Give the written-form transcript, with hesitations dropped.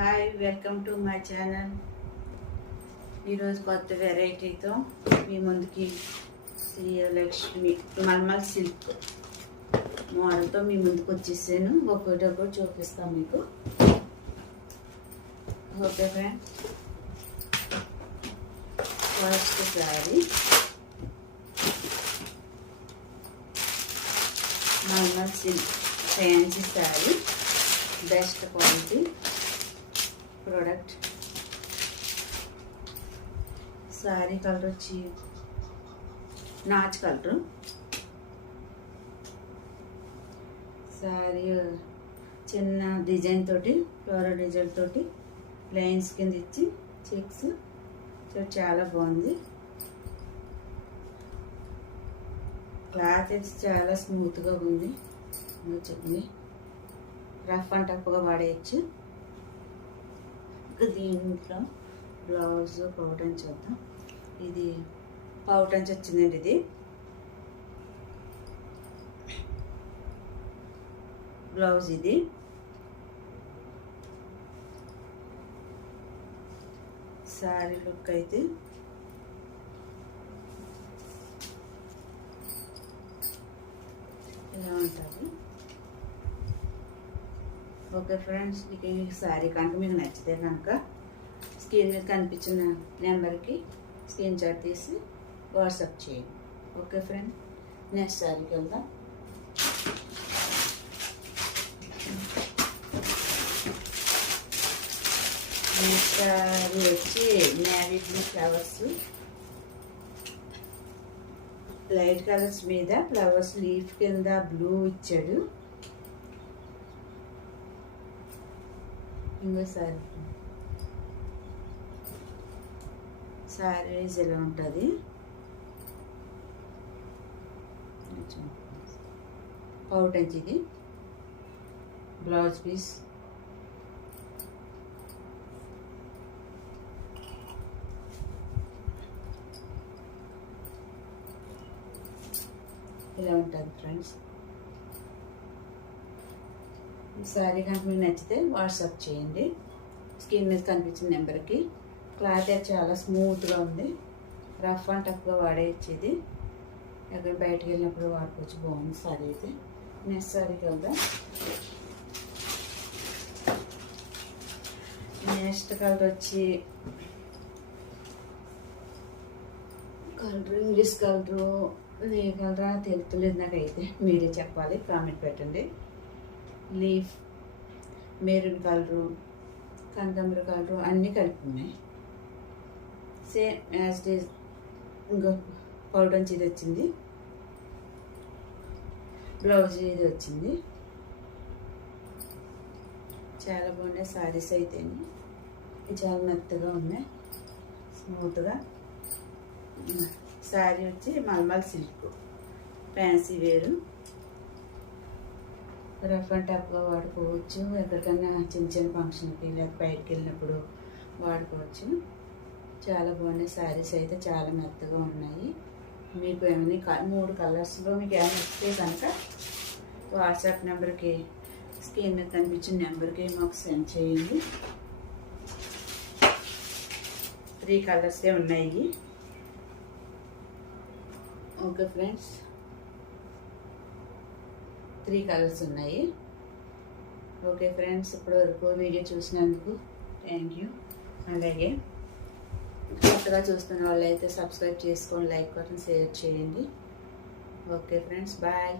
Hi, welcome to my channel. ఈరోజు కొత్త వెరైటీతో మీ ముందుకి శ్రీలక్ష్మి మల్మల్ సిల్క్ మోడల్తో మీ ముందుకు వచ్చేసాను. ఒక్కొక్కటి చూపిస్తాను మీకు. Okay friends, first sari mulmul silk fancy sari, best quality product. Sari colour వచ్చి నాచ్ కలర్. శారీ చిన్న డిజైన్ తోటి, ఫ్లోరల్ డిజైన్ తోటి లైన్స్ కింద ఇచ్చి చెక్స్ చాలా బాగుంది. క్లాత్ అయితే చాలా స్మూత్గా ఉంది. చెప్పండి, రఫ్ అండ్ టఫ్గా వాడేయచ్చు. దీంట్లో బ్లౌజ్ పౌటంచి చూద్దాం. ఇది పౌటంచి వచ్చిందండి. ఇది బ్లౌజ్. ఇది శారీ లుక్ అయితే ఇలా ఉంటుంది. ఓకే ఫ్రెండ్స్, మీకు ఈ శారీ కనుక మీకు నచ్చితే కనుక స్క్రీన్ మీద కనిపించిన నెంబర్కి స్క్రీన్ షాట్ తీసి వాట్సాప్ చేయండి. ఓకే ఫ్రెండ్, నెక్స్ట్ శారీకి వెళ్దాం. నెక్స్ట్ శారీ వచ్చి navy blue flowers, light colours మీద ఫ్లవర్స్ లీఫ్ కింద బ్లూ ఇచ్చాడు. ఇంకో శారీ వైజ్ ఎలా ఉంటుంది. పౌటంచి ఇది బ్లౌజ్ పీస్. ఇలా ఉంటుంది ఫ్రెండ్స్. శారీ కనుక మీకు నచ్చితే వాట్సాప్ చేయండి స్క్రీన్ మీద కనిపించిన నెంబర్కి. క్లాత్ అయితే చాలా స్మూత్గా ఉంది. రఫ్ అండ్ టఫ్గా వాడేయచ్చు. ఇది ఎక్కడ బయటకు వెళ్ళినప్పుడు వాడుకోవచ్చు. బాగుంది శారీ అయితే. నెక్స్ట్ శారీకి వెళ్దాం. నెక్స్ట్ కలర్ వచ్చి కలర్ ఇంగ్లీష్ కలరు, ఏ కలరా తెలుతులేదు నాకైతే. మీరే చెప్పాలి, కామెంట్ పెట్టండి. లీఫ్, మెరూన్ కలరు, కనకాంబర కలరు అన్నీ కలిపి ఉన్నాయి. Same as it is. ఇంకో పౌడర్ ఇది వచ్చింది. బ్లౌజ్ ఇది వచ్చింది. చాలా బాగున్నాయి శారీస్ అయితే. చాలా మెత్తగా ఉన్నాయి, స్మూత్గా. శారీ వచ్చి మల్మల్ సిల్క్ ఫ్యాన్సీ వేరు. రఫ్ అండ్ టఫ్గా వాడుకోవచ్చు. ఎక్కడికైనా చిన్న చిన్న ఫంక్షన్కి లేదా బయటకు వెళ్ళినప్పుడు వాడుకోవచ్చు. చాలా బాగున్నాయి శారీస్ అయితే. చాలా మెత్తగా ఉన్నాయి. మీకు ఏమైనా 3 కలర్స్లో మీకు ఏమైనా వస్తే కనుక వాట్సాప్ నెంబర్కి స్క్రీన్ మీద కనిపించిన నెంబర్కి మాకు సెండ్ చేయండి. 3 కలర్సే ఉన్నాయి. ఓకే ఫ్రెండ్స్, 3 కలర్స్ ఉన్నాయి. ఓకే ఫ్రెండ్స్, ఇప్పటివరకు వీడియో చూసినందుకు థ్యాంక్ యూ. అలాగే కొత్తగా చూస్తున్న వాళ్ళు అయితే సబ్స్క్రైబ్ చేసుకొని లైక్ బటన్ షేర్ చేయండి. Okay friends, bye.